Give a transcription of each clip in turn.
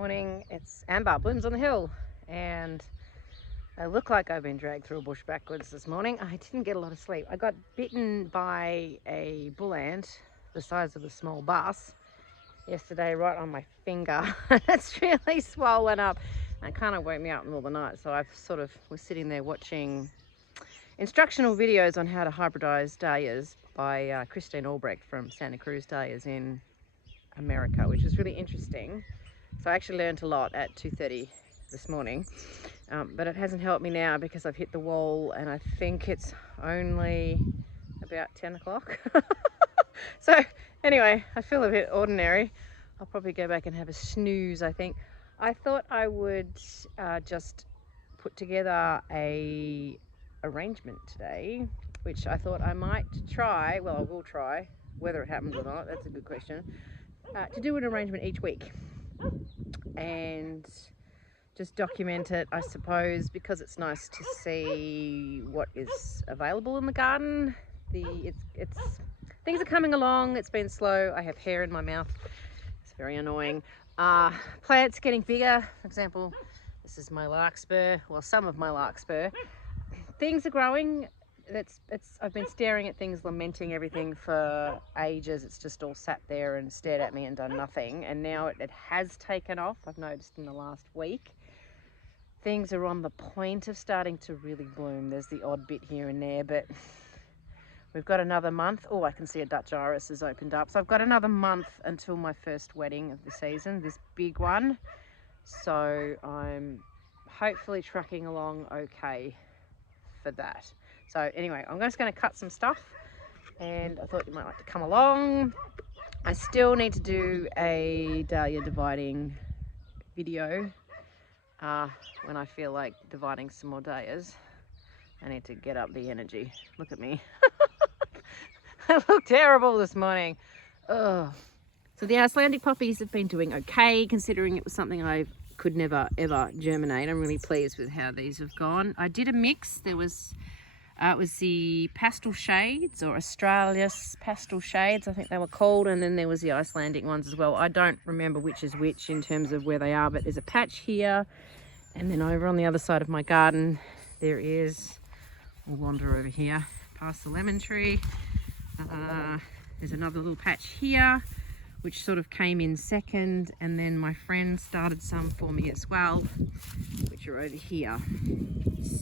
Morning, it's Amber, Blooms on the Hill, and I look like I've been dragged through a bush backwards this morning. I didn't get a lot of sleep. I got bitten by a bull ant the size of a small bus yesterday, right on my finger. It's really swollen up and it kind of woke me up in the middle of the night. So I was sitting there watching instructional videos on how to hybridize dahlias by Christine Albrecht from Santa Cruz Dahlias in America, which is really interesting. So I actually learned a lot at 2:30 this morning, but it hasn't helped me now because I've hit the wall and I think it's only about 10 o'clock. So anyway, I feel a bit ordinary. I'll probably go back and have a snooze, I think. I thought I would just put together a arrangement today, which I thought I might try. Well, I will try. Whether it happens or not, that's a good question. To do an arrangement each week and just document it, I suppose, because it's nice to see what is available in the garden. It's things are coming along. It's been slow. I have hair in my mouth. It's very annoying. Plants getting bigger. For example, this is my larkspur. Well, some of my larkspur. Things are growing. I've been staring at things, lamenting everything for ages. It's just all sat there and stared at me and done nothing. And now it has taken off. I've noticed in the last week. Things are on the point of starting to really bloom. There's the odd bit here and there, but we've got another month. Oh, I can see a Dutch iris has opened up. So I've got another month until my first wedding of the season, this big one. So I'm hopefully trucking along okay for that. So anyway, I'm just going to cut some stuff and I thought you might like to come along. I still need to do a dahlia dividing video when I feel like dividing some more dahlias. I need to get up the energy. Look at me. I look terrible this morning. Ugh. So the Icelandic poppies have been doing okay, considering it was something I could never ever germinate. I'm really pleased with how these have gone. I did a mix. There was it was the pastel shades, or Australia's pastel shades, I think they were called, and then there was the Icelandic ones as well. I don't remember which is which in terms of where they are, but there's a patch here, and then over on the other side of my garden there is, we'll wander over here past the lemon tree. There's another little patch here which sort of came in second, and then my friend started some for me as well, which are over here.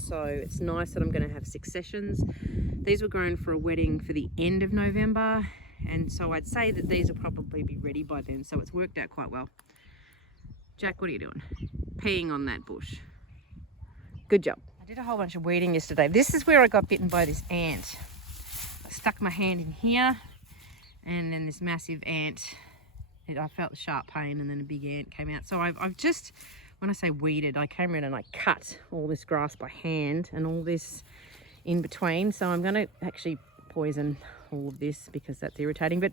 So it's nice that I'm going to have 6 sessions. These were grown for a wedding for the end of November, and so I'd say that these will probably be ready by then, so it's worked out quite well. Jack, what are you doing? Peeing on that bush. Good job. I did a whole bunch of weeding yesterday. This is where I got bitten by this ant. I stuck my hand in here, and then this massive ant, I felt the sharp pain, and then a big ant came out. So I've just, when I say weeded, I came in and I cut all this grass by hand and all this in between. So I'm going to actually poison all of this because that's irritating. But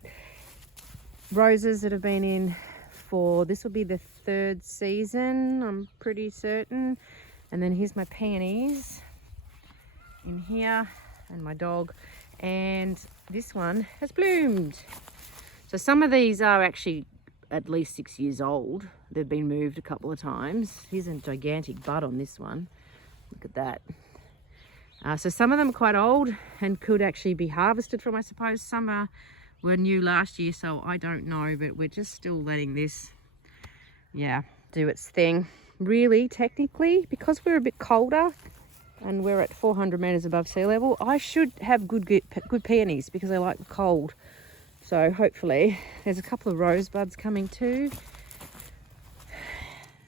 roses that have been in for, this will be the 3rd season, I'm pretty certain. And then here's my peonies in here, and my dog. And this one has bloomed. So some of these are actually at least 6 years old. They've been moved a couple of times. Here's a gigantic bud on this one. Look at that. So some of them are quite old and could actually be harvested from, I suppose. Some were new last year, so I don't know, but we're just still letting this, do its thing. Really, technically, because we're a bit colder and we're at 400 meters above sea level, I should have good peonies because I like the cold. So hopefully, there's a couple of rosebuds coming too,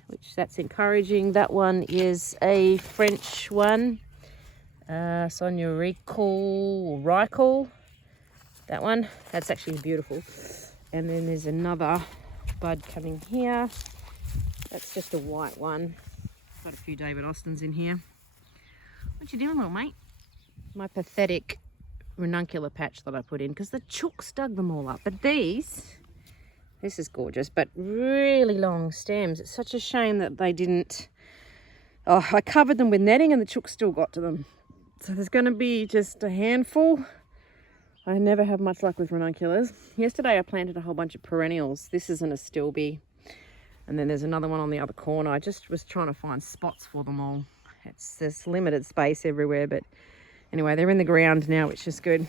which that's encouraging. That one is a French one, Sonia Reichel, that one. That's actually beautiful. And then there's another bud coming here. That's just a white one. Got a few David Austins in here. What you doing, little mate? My pathetic ranuncular patch that I put in because the chooks dug them all up. But this is gorgeous, but really long stems. It's such a shame that they didn't, I covered them with netting and the chooks still got to them. So there's going to be just a handful. I never have much luck with ranunculars. Yesterday I planted a whole bunch of perennials. This is an astilbe. And then there's another one on the other corner. I just was trying to find spots for them all. There's limited space everywhere, but anyway, they're in the ground now, which is good.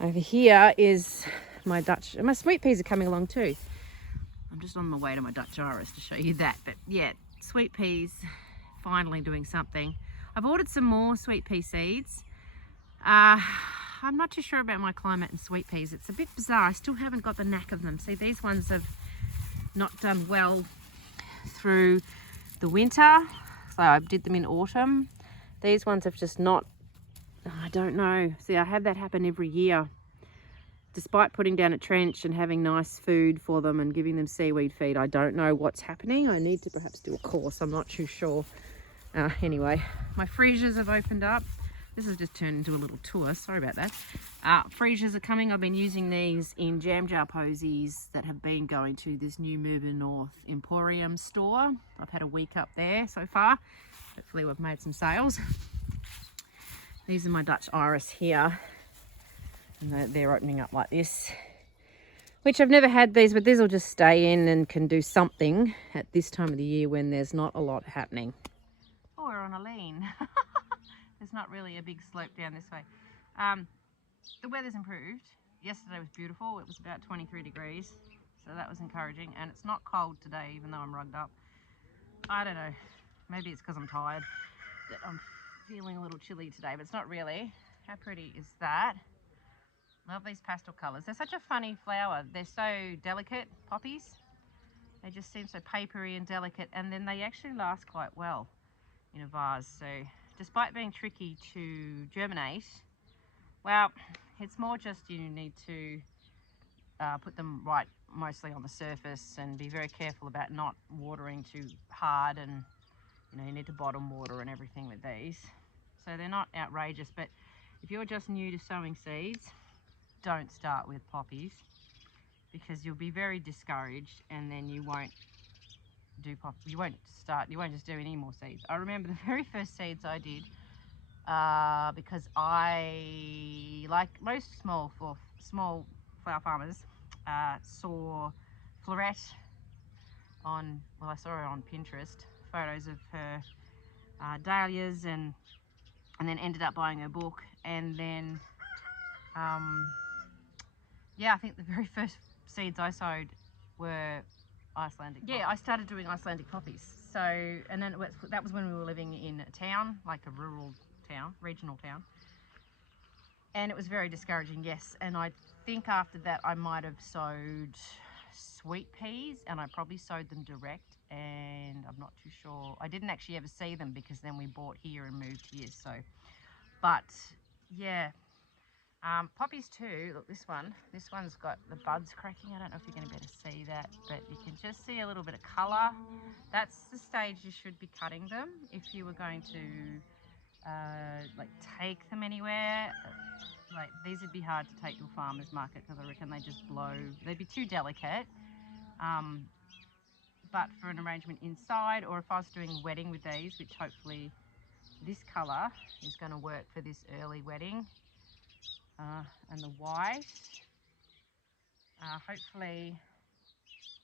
Over here is my Dutch, and my sweet peas are coming along too. I'm just on my way to my Dutch iris to show you that. But yeah, sweet peas finally doing something. I've ordered some more sweet pea seeds. I'm not too sure about my climate and sweet peas. It's a bit bizarre. I still haven't got the knack of them. See, these ones have not done well through the winter. So I did them in autumn. These ones have just not, I don't know. See, I have that happen every year. Despite putting down a trench and having nice food for them and giving them seaweed feed, I don't know what's happening. I need to perhaps do a course. I'm not too sure. Anyway, my freesias have opened up. This has just turned into a little tour. Sorry about that. Freesias are coming. I've been using these in jam jar posies that have been going to this new Melbourne North Emporium store. I've had a week up there so far. Hopefully we've made some sales. These are my Dutch iris here. And they're opening up like this. Which I've never had these, but these will just stay in and can do something at this time of the year when there's not a lot happening. Oh, we're on a lean. There's not really a big slope down this way. The weather's improved. Yesterday was beautiful. It was about 23 degrees, so that was encouraging. And it's not cold today, even though I'm rugged up. I don't know. Maybe it's because I'm tired that I'm feeling a little chilly today, but it's not really. How pretty is that? Love these pastel colours. They're such a funny flower. They're so delicate, poppies. They just seem so papery and delicate, and then they actually last quite well in a vase. So despite being tricky to germinate, well, it's more just you need to put them right mostly on the surface and be very careful about not watering too hard, and you need to bottom water and everything with these. So they're not outrageous, but if you're just new to sowing seeds, don't start with poppies because you'll be very discouraged, and then you won't just do any more seeds. I remember the very first seeds I did, because I, like most small flower farmers, saw Florette I saw her on Pinterest, photos of her dahlias, and then ended up buying her book, and then yeah, I think the very first seeds I sowed were Icelandic poppies. Yeah, I started doing Icelandic poppies. So, and then that was when we were living in a town, like a rural town, regional town. And it was very discouraging, yes. And I think after that I might have sowed sweet peas, and I probably sowed them direct, and I'm not too sure. I didn't actually ever see them because then we bought here and moved here. So, but yeah. Poppies too. Look, this one's got the buds cracking. I don't know if you're going to be able to see that, but you can just see a little bit of colour. That's the stage you should be cutting them if you were going to like take them anywhere. Like these would be hard to take to a farmer's market because I reckon they just blow. They'd be too delicate. But for an arrangement inside, or if I was doing a wedding with these, which hopefully this colour is going to work for this early wedding. And the white, hopefully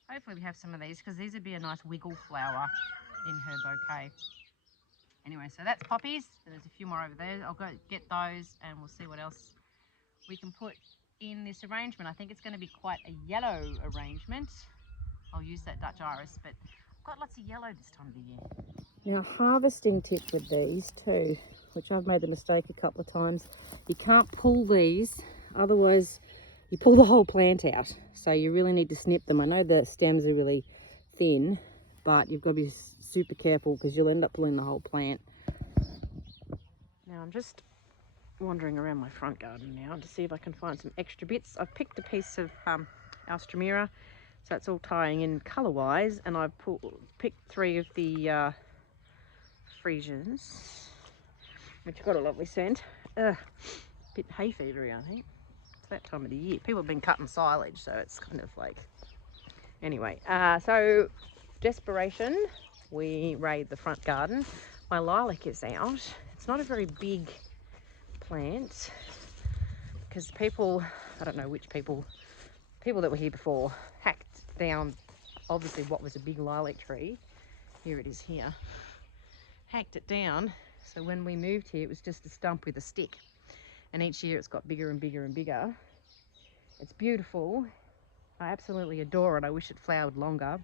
we have some of these, because these would be a nice wiggle flower in her bouquet. Anyway, so that's poppies. There's a few more over there. I'll go get those and we'll see what else we can put in this arrangement. I think it's going to be quite a yellow arrangement. I'll use that Dutch iris, but I've got lots of yellow this time of the year. Now, harvesting tip with these too, which I've made the mistake a couple of times. You can't pull these, otherwise you pull the whole plant out. So you really need to snip them. I know the stems are really thin, but you've got to be super careful because you'll end up pulling the whole plant. Now I'm just wandering around my front garden now to see if I can find some extra bits. I've picked a piece of Alströmera, so it's all tying in colour-wise, and I've picked 3 of the freesias, which got a lovely scent. Bit hay fevery, I think. It's that time of the year. People have been cutting silage, so it's kind of like... Anyway, so desperation, we raid the front garden. My lilac is out. It's not a very big plant because people, I don't know which people that were here before, hacked down obviously what was a big lilac tree, here it is here, hacked it down. So when we moved here, it was just a stump with a stick. And each year it's got bigger and bigger and bigger. It's beautiful. I absolutely adore it. I wish it flowered longer.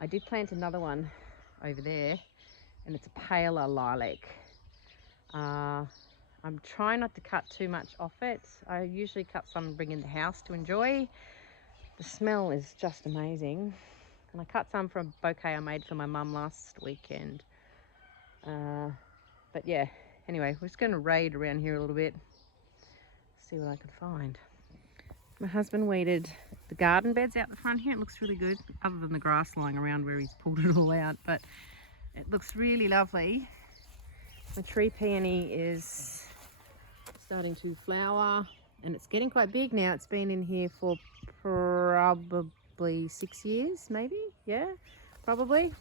I did plant another one over there, and it's a paler lilac. I'm trying not to cut too much off it. I usually cut some and bring in the house to enjoy. The smell is just amazing. And I cut some from a bouquet I made for my mum last weekend. But yeah, anyway, we're just going to raid around here a little bit, see what I can find. My husband weeded the garden beds out the front here. It looks really good, other than the grass lying around where he's pulled it all out, but it looks really lovely. My tree peony is starting to flower, and it's getting quite big now. It's been in here for probably 6 years, maybe. Yeah, probably.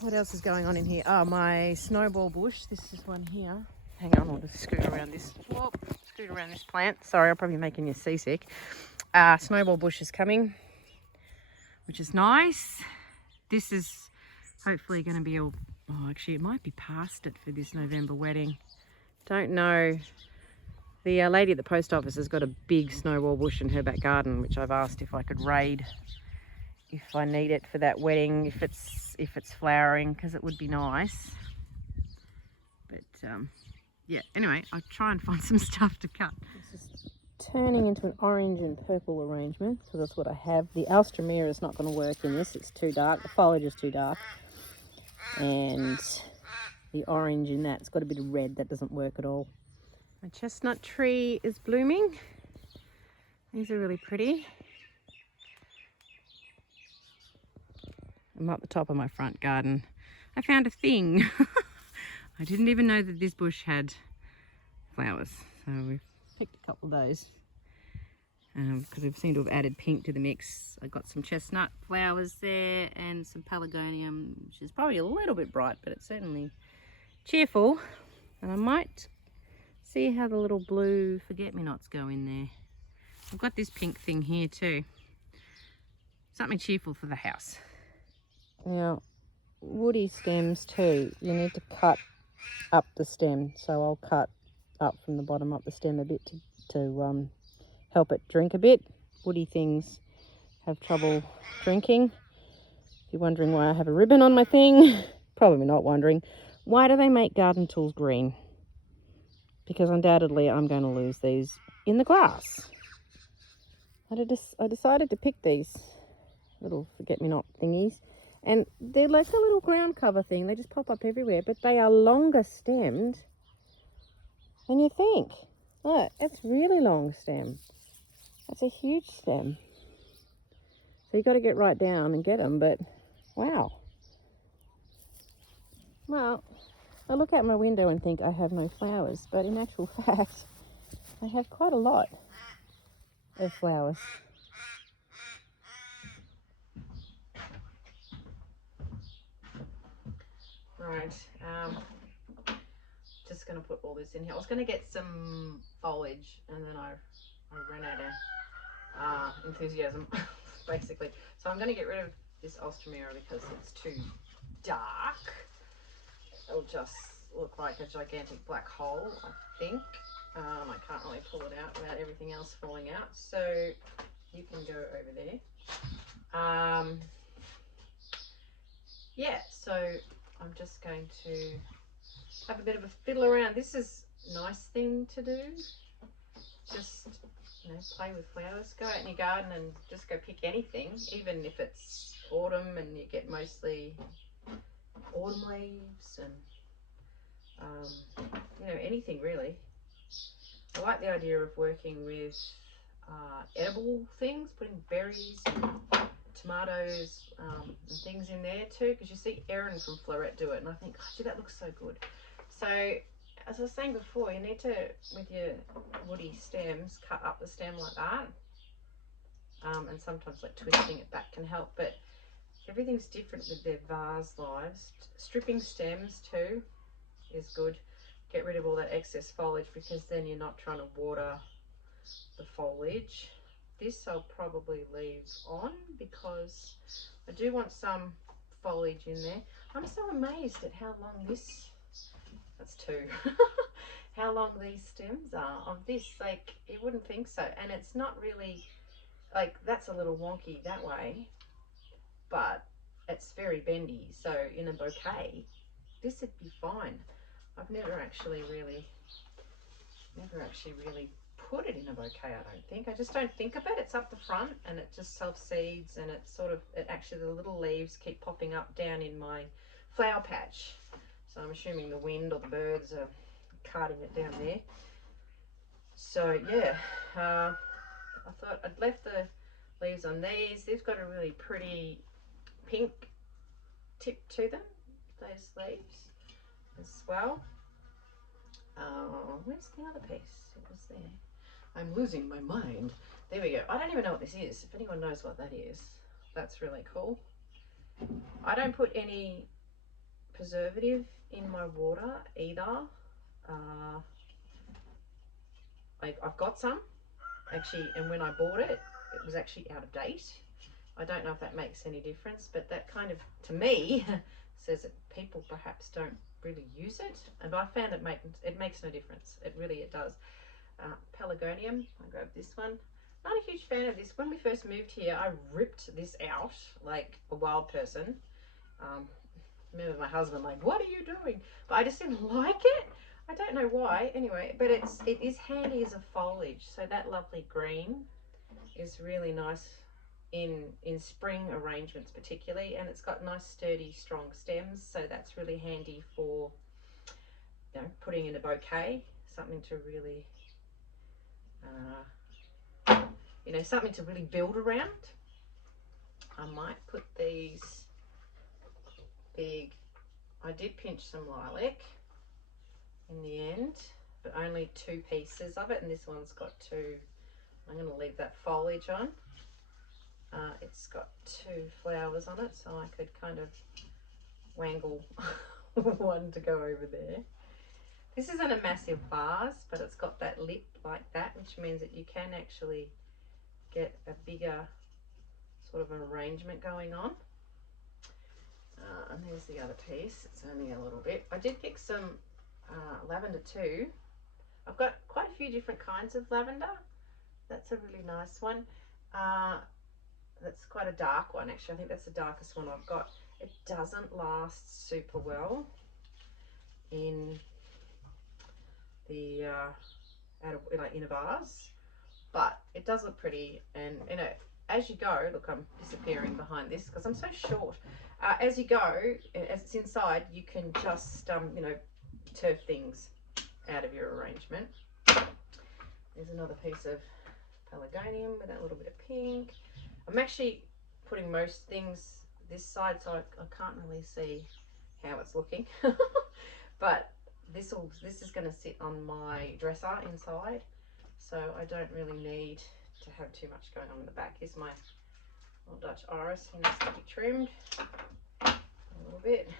What else is going on in here? Oh, my snowball bush. This is one here. Hang on, I'll just scoot around this. Whoop, scoot around this plant. Sorry, I'm probably making you seasick. Snowball bush is coming, which is nice. This is hopefully going to be all... Oh, actually, it might be past it for this November wedding. Don't know. The lady at the post office has got a big snowball bush in her back garden, which I've asked if I could raid if I need it for that wedding, if it's flowering, because it would be nice. But yeah, anyway, I'll try and find some stuff to cut. This is turning into an orange and purple arrangement, because that's what I have. The alstroemeria is not going to work in this, it's too dark. The foliage is too dark. And the orange in that, it's got a bit of red, that doesn't work at all. My chestnut tree is blooming. These are really pretty. I'm up the top of my front garden. I found a thing. I didn't even know that this bush had flowers. So we've picked a couple of those because we seem to have added pink to the mix. I got some chestnut flowers there and some pelargonium, which is probably a little bit bright, but it's certainly cheerful. And I might see how the little blue forget-me-nots go in there. I've got this pink thing here too. Something cheerful for the house. Now, woody stems too, you need to cut up the stem. So I'll cut up from the bottom up the stem a bit to help it drink a bit. Woody things have trouble drinking. If you're wondering why I have a ribbon on my thing, probably not wondering. Why do they make garden tools green? Because undoubtedly I'm going to lose these in the grass. I decided to pick these little forget-me-not thingies. And they're like a little ground cover thing. They just pop up everywhere. But they are longer stemmed than you think. Look, it's really long stem. That's a huge stem. So you've got to get right down and get them. But wow. Well, I look out my window and think I have no flowers. But in actual fact, I have quite a lot of flowers. Right, just going to put all this in here. I was going to get some foliage and then I ran out of enthusiasm, basically. So I'm going to get rid of this alstroemeria because it's too dark. It'll just look like a gigantic black hole, I think. I can't really pull it out without everything else falling out. So you can go over there. Yeah, so I'm just going to have a bit of a fiddle around. This is a nice thing to do. Just, you know, play with flowers. Go out in your garden and just go pick anything, even if it's autumn and you get mostly autumn leaves and, you know, anything really. I like the idea of working with edible things, putting berries and tomatoes and things in there too, because you see Erin from Floret do it and I think, oh gee, that looks so good. So as I was saying before, you need to, with your woody stems, cut up the stem like that, and sometimes like twisting it back can help, but everything's different with their vase lives. Stripping stems too is good. Get rid of all that excess foliage because then you're not trying to water the foliage. this I'll probably leave on because I do want some foliage in there. I'm so amazed at how long this, that's two, how long these stems are of this. Like, you wouldn't think so. And it's not really, like, that's a little wonky that way, but it's very bendy. So in a bouquet, this would be fine. I've never actually really put it in a bouquet, I don't think. I just don't think of it. It's up the front and it just self-seeds, and it's sort of, it actually, the little leaves keep popping up down in my flower patch. So I'm assuming the wind or the birds are carting it down there. So yeah, I thought I'd left the leaves on these. They've got a really pretty pink tip to them, those leaves as well. Where's the other piece? It was there. I'm losing my mind. There we go. I don't even know what this is. If anyone knows what that is, that's really cool. I don't put any preservative in my water either. I've got some actually, and when I bought it, it was actually out of date. I don't know if that makes any difference, but that kind of, to me, says that people perhaps don't really use it. And I found it makes no difference. It does. Pelargonium, I grabbed this one. Not a huge fan of this. When we first moved here, I ripped this out like a wild person. Remember my husband like, what are you doing? But I just didn't like it. I don't know why. Anyway, but it is handy as a foliage. So that lovely green is really nice in spring arrangements particularly, and it's got nice sturdy strong stems, so that's really handy for, you know, putting in a bouquet, something to really you know, something to really build around. I might put these big, I did pinch some lilac in the end, but only 2 pieces of it, and this one's got 2. I'm going to leave that foliage on. It's got 2 flowers on it, so I could kind of wangle one to go over there. This isn't a massive vase, but it's got that lip like that, which means that you can actually get a bigger sort of an arrangement going on. And there's the other piece. It's only a little bit. I did pick some lavender too. I've got quite a few different kinds of lavender. That's a really nice one. That's quite a dark one actually. I think that's the darkest one I've got. It doesn't last super well in the in a vase, but it does look pretty. And you know, as you go, look, I'm disappearing behind this because I'm so short. As you go, as it's inside, you can just you know, turf things out of your arrangement. There's another piece of pelargonium with that little bit of pink. I'm actually putting most things this side, so I can't really see how it's looking. But this is going to sit on my dresser inside, so I don't really need to have too much going on in the back. Here's my little Dutch iris. He needs to be trimmed a little bit.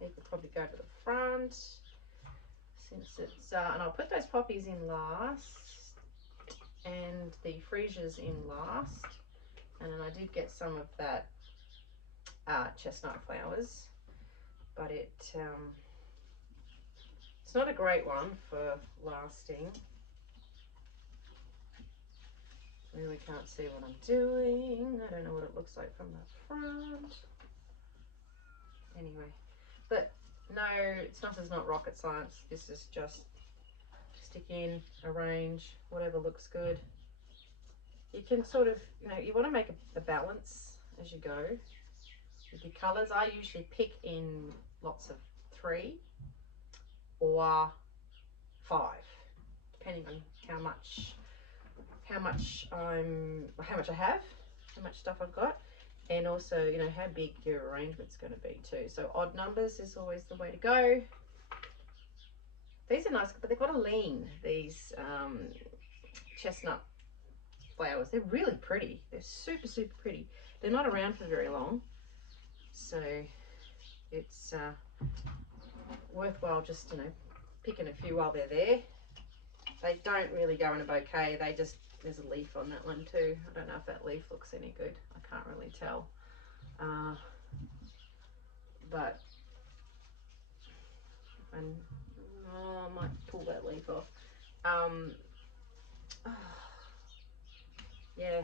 He could probably go to the front since it's and I'll put those poppies in last and the freesias in last. And then I did get some of that chestnut flowers, but it's not a great one for lasting. Really can't see what I'm doing. I don't know what it looks like from the front. Anyway, but no, stuff is not rocket science. This is just stick in, arrange, whatever looks good. You can sort of, you know, you want to make a balance as you go with your colours. I usually pick in lots of 3 or 5, depending on how much I have, how much stuff I've got, and also, you know, how big your arrangement's going to be too. So odd numbers is always the way to go. These are nice, but they've got a lean, these chestnut flowers. They're really pretty. They're super, super pretty. They're not around for very long, so it's worthwhile just, you know, picking a few while they're there. They don't really go in a bouquet. They just, there's a leaf on that one too. I don't know if that leaf looks any good. I can't really tell. But, and oh, I might pull that leaf off. Yeah,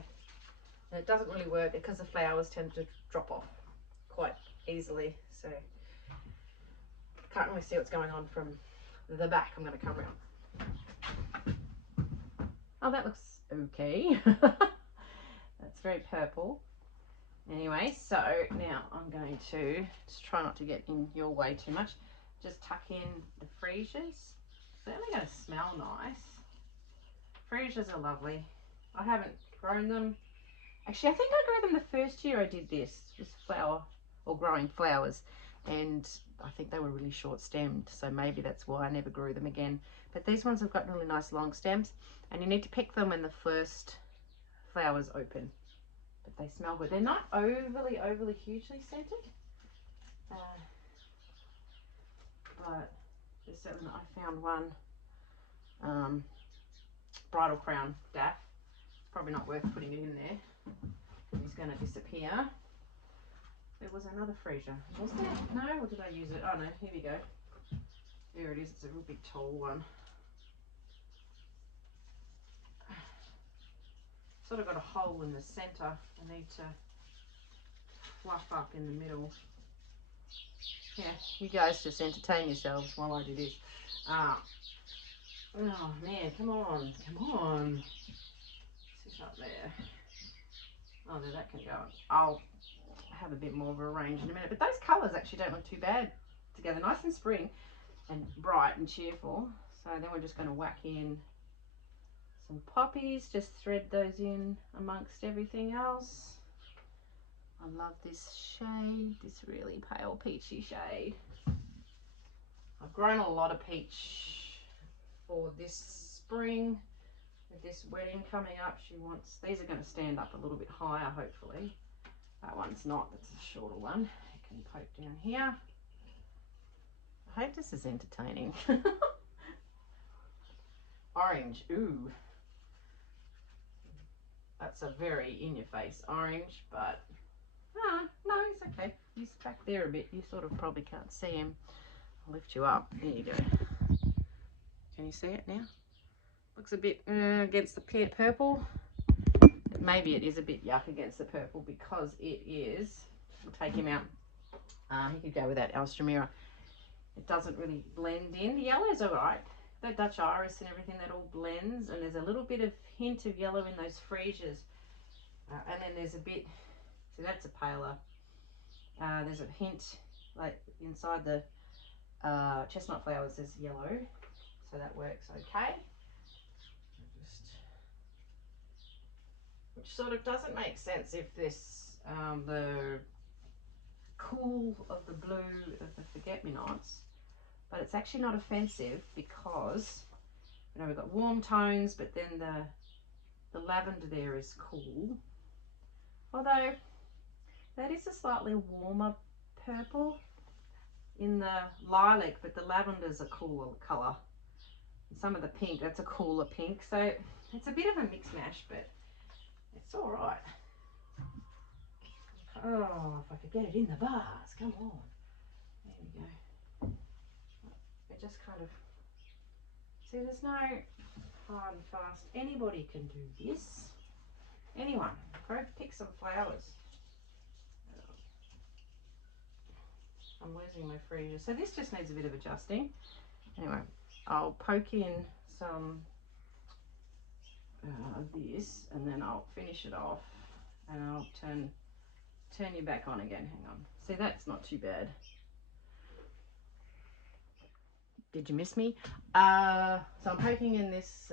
and it doesn't really work because the flowers tend to drop off quite easily. So can't really see what's going on from the back. I'm going to come around. Oh, that looks okay. That's very purple. Anyway, so now I'm going to just try not to get in your way too much. Just tuck in the freesias. They're only going to smell nice. Freesias are lovely. I haven't grown them. Actually, I think I grew them the first year I did this, just flower or growing flowers, and I think they were really short stemmed, so maybe that's why I never grew them again. But these ones have got really nice long stems, and you need to pick them when the first flowers open. But they smell good. They're not overly hugely scented, but there's certain, I found one bridal crown daff. It's probably not worth putting it in there. He's going to disappear. There was another freesia. Was there? No? Or did I use it? Oh no, here we go. There it is. It's a real big tall one. Sort of got a hole in the centre. I need to fluff up in the middle. Yeah, you guys just entertain yourselves while I do this. Oh man, come on. Sit up there. Oh, there, that can go. I'll have a bit more of a range in a minute. But those colours actually don't look too bad together. Nice and spring and bright and cheerful. So then we're just going to whack in some poppies. Just thread those in amongst everything else. I love this shade, this really pale peachy shade. I've grown a lot of peach for this spring. With this wedding coming up, she wants, these are going to stand up a little bit higher hopefully. That one's not, that's a shorter one. It can poke down here. I hope this is entertaining. Orange, ooh. That's a very in-your-face orange, but no, he's okay. He's back there a bit. You sort of probably can't see him. I'll lift you up. There you go. Can you see it now? Looks a bit against the purple. Maybe it is a bit yuck against the purple because it is. We'll take him out. He could go with that Alstroemera. It doesn't really blend in. The yellow's all right. The Dutch iris and everything, that all blends, and there's a little bit of hint of yellow in those freesias. And then there's a bit, see that's a paler. There's a hint, like inside the chestnut flowers there's yellow, so that works okay. Which sort of doesn't make sense if this, the cool of the blue of the forget-me-nots, but it's actually not offensive because, you know, we've got warm tones, but then the lavender there is cool. Although that is a slightly warmer purple in the lilac, but the lavender's a cooler colour. And some of the pink, that's a cooler pink. So it's a bit of a mix mash, but it's all right. Oh, if I could get it in the vase, come on. There we go. It just kind of, see, there's no hard and fast. Anybody can do this. Anyone, go pick some flowers. I'm losing my freesia. So this just needs a bit of adjusting. Anyway, I'll poke in some this, and then I'll finish it off, and I'll turn you back on again. Hang on. See, that's not too bad. Did you miss me? So I'm poking in this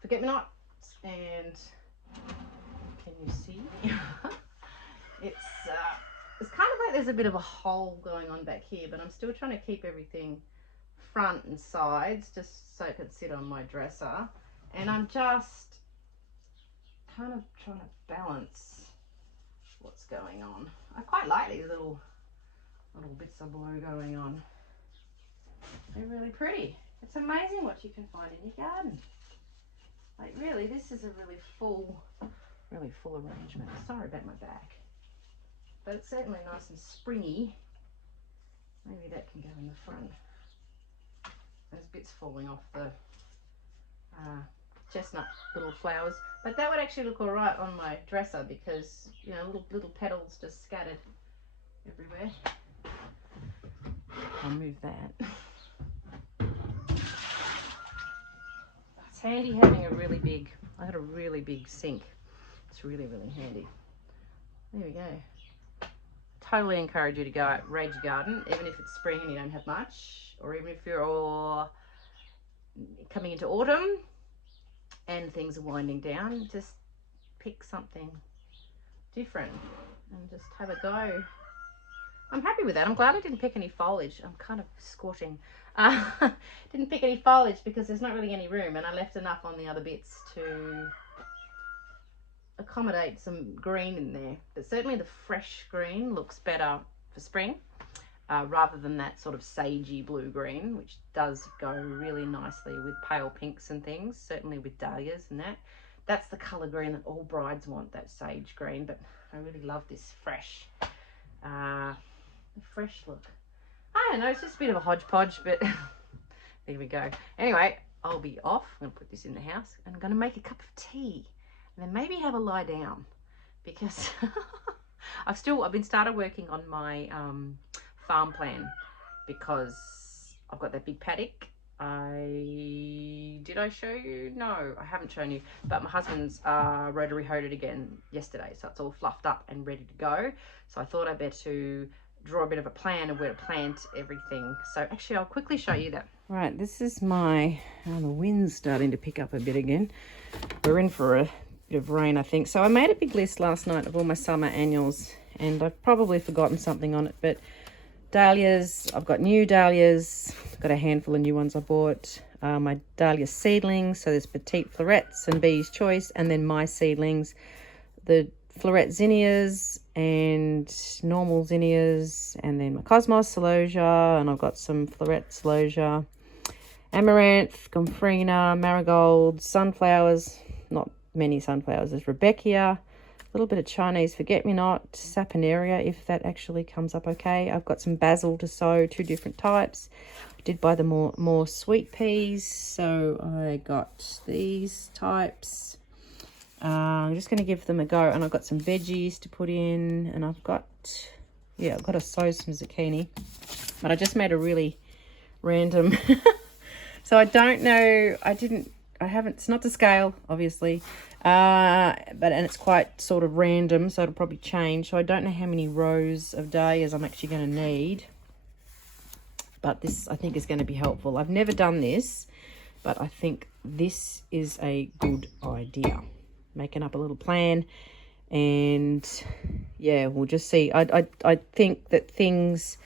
forget-me-not, and can you see? It's kind of like there's a bit of a hole going on back here, but I'm still trying to keep everything front and sides just so it could sit on my dresser. And I'm just kind of trying to balance what's going on. I quite like these little bits of blue going on. They're really pretty. It's amazing what you can find in your garden. Like really, this is a really full arrangement. Sorry about my back. But it's certainly nice and springy. Maybe that can go in the front. There's bits falling off the chestnut little flowers. But that would actually look alright on my dresser because, you know, little petals just scattered everywhere. I'll move that. It's handy having a really big, I had a really big sink. It's really, really handy. There we go. Totally encourage you to go out, raid your garden, even if it's spring and you don't have much, or even if you're all coming into autumn and things are winding down, just pick something different and just have a go. I'm happy with that. I'm glad I didn't pick any foliage. I'm kind of squatting. Didn't pick any foliage because there's not really any room, and I left enough on the other bits to accommodate some green in there. But certainly the fresh green looks better for spring rather than that sort of sagey blue green, which does go really nicely with pale pinks and things, certainly with dahlias and that. That's the colour green that all brides want, that sage green, but I really love this fresh look. I don't know, it's just a bit of a hodgepodge, but there we go. Anyway, I'll be off. I'm going to put this in the house and I'm going to make a cup of tea and then maybe have a lie down because I've been started working on my farm plan because I've got that big paddock. Did I show you? No, I haven't shown you, but my husband's rotary hoed it again yesterday, so it's all fluffed up and ready to go. So I thought I'd better draw a bit of a plan of where to plant everything. So actually I'll quickly show you that. Right, this is my, the wind's starting to pick up a bit again. We're in for a bit of rain, I think. So I made a big list last night of all my summer annuals and I've probably forgotten something on it, but dahlias, I've got new dahlias, I've got a handful of new ones I bought. My dahlia seedlings, so there's petite florets and Bee's Choice, and then my seedlings, the floret zinnias and normal zinnias, and then my cosmos celosia, and I've got some floret celosia, amaranth, gomphrena, marigold, sunflowers, not many sunflowers, there's Rebecca, a little bit of Chinese forget-me-not, saponaria, if that actually comes up okay. I've got some basil to sow, 2 different types. I did buy the more sweet peas, so I got these types. I'm just going to give them a go, and I've got some veggies to put in, and I've got to sow some zucchini, but I just made a really random so I don't know, I haven't, it's not to scale obviously, and it's quite sort of random, so it'll probably change, so I don't know how many rows of dahlias I'm actually going to need, but this I think is going to be helpful. I've never done this, but I think this is a good idea. Making up a little plan, and yeah, we'll just see. I think that things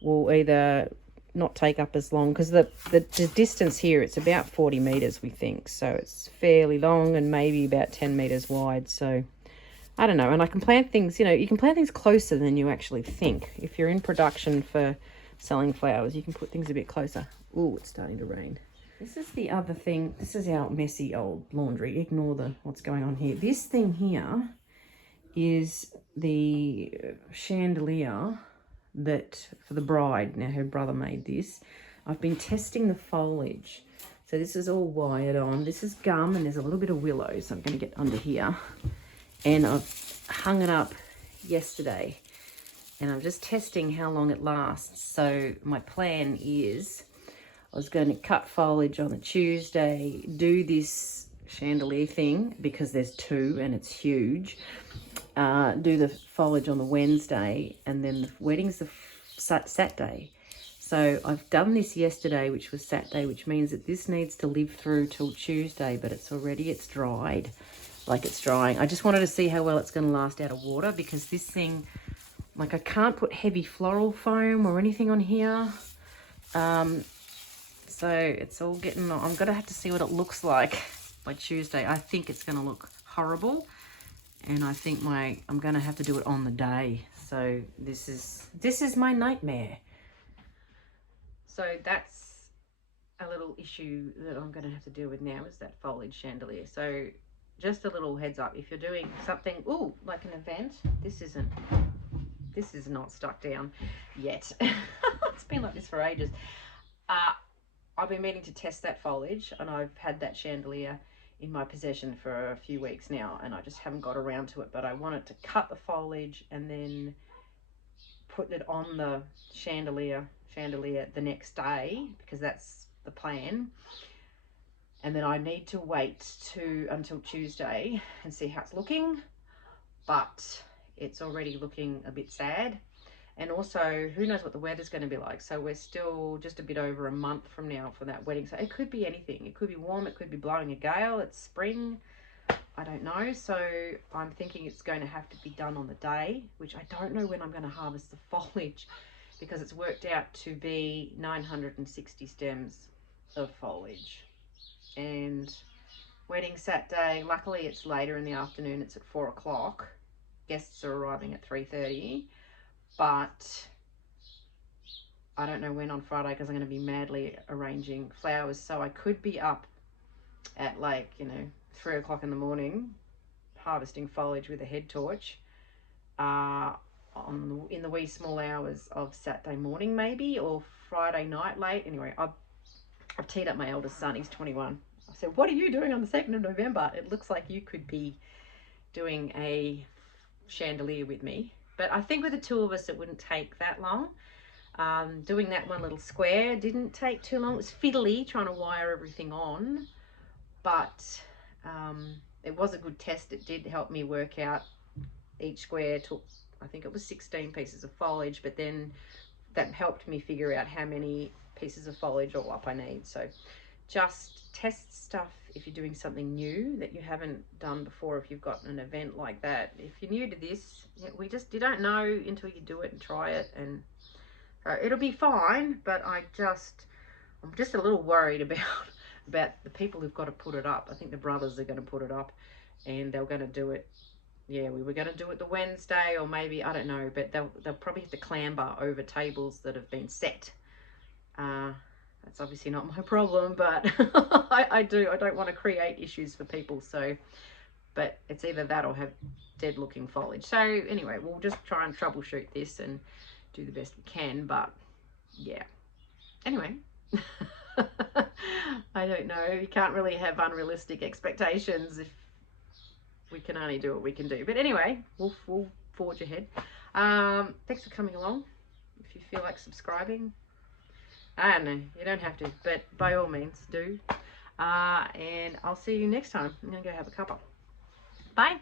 will either not take up as long because the distance here, it's about 40 meters we think, so it's fairly long and maybe about 10 meters wide, so I don't know. And I can plant things, you know, you can plant things closer than you actually think. If you're in production for selling flowers, you can put things a bit closer. Oh, it's starting to rain. This is the other thing. This is our messy old laundry. Ignore what's going on here. This thing here is the chandelier that for the bride. Now her brother made this. I've been testing the foliage. So this is all wired on. This is gum and there's a little bit of willow. So I'm going to get under here. And I've hung it up yesterday. And I'm just testing how long it lasts. So my plan is I was going to cut foliage on the Tuesday, do this chandelier thing because there's 2 and it's huge, do the foliage on the Wednesday, and then the wedding's the Saturday. So I've done this yesterday, which was Saturday, which means that this needs to live through till Tuesday, but it's dried, like it's drying. I just wanted to see how well it's going to last out of water because this thing, like I can't put heavy floral foam or anything on here. So it's all getting, I'm going to have to see what it looks like by Tuesday. I think it's going to look horrible. And I think I'm going to have to do it on the day. So this is my nightmare. So that's a little issue that I'm going to have to deal with now is that foliage chandelier. So just a little heads up, if you're doing something, ooh, like an event, this is not stuck down yet. It's been like this for ages. I've been meaning to test that foliage, and I've had that chandelier in my possession for a few weeks now, and I just haven't got around to it. But I wanted to cut the foliage and then put it on the chandelier the next day, because that's the plan. And then I need to wait until Tuesday and see how it's looking. But it's already looking a bit sad. And also, who knows what the weather's going to be like. So we're still just a bit over a month from now for that wedding. So it could be anything. It could be warm. It could be blowing a gale. It's spring. I don't know. So I'm thinking it's going to have to be done on the day, which I don't know when I'm going to harvest the foliage, because it's worked out to be 960 stems of foliage. And wedding Saturday, luckily it's later in the afternoon. It's at 4 o'clock. Guests are arriving at 3:30. But I don't know when on Friday, because I'm going to be madly arranging flowers. So I could be up at like, 3 o'clock in the morning harvesting foliage with a head torch in the wee small hours of Saturday morning maybe, or Friday night late. Anyway, I've teed up my eldest son. He's 21. I said, what are you doing on the 2nd of November? It looks like you could be doing a chandelier with me. But I think with the two of us, it wouldn't take that long. Doing that one little square didn't take too long. It was fiddly trying to wire everything on, but it was a good test. It did help me work out each square took, I think it was 16 pieces of foliage, but then that helped me figure out how many pieces of foliage all up I need. So just test stuff if you're doing something new that you haven't done before. If you've got an event like that, if you're new to this, you don't know until you do it and try it, and it'll be fine. But I'm just a little worried about the people who've got to put it up. I think the brothers are going to put it up, and they're going to do it. Yeah, we were going to do it the Wednesday, or maybe, I don't know, but they'll probably have to clamber over tables that have been set. That's obviously not my problem, but I don't want to create issues for people. So, but it's either that or have dead looking foliage. So anyway, we'll just try and troubleshoot this and do the best we can. But yeah, anyway. I don't know. You can't really have unrealistic expectations if we can only do what we can do. But anyway, we'll forge ahead. Thanks for coming along. If you feel like subscribing, I don't know, you don't have to, but by all means do. And I'll see you next time. I'm gonna go have a cuppa. Bye.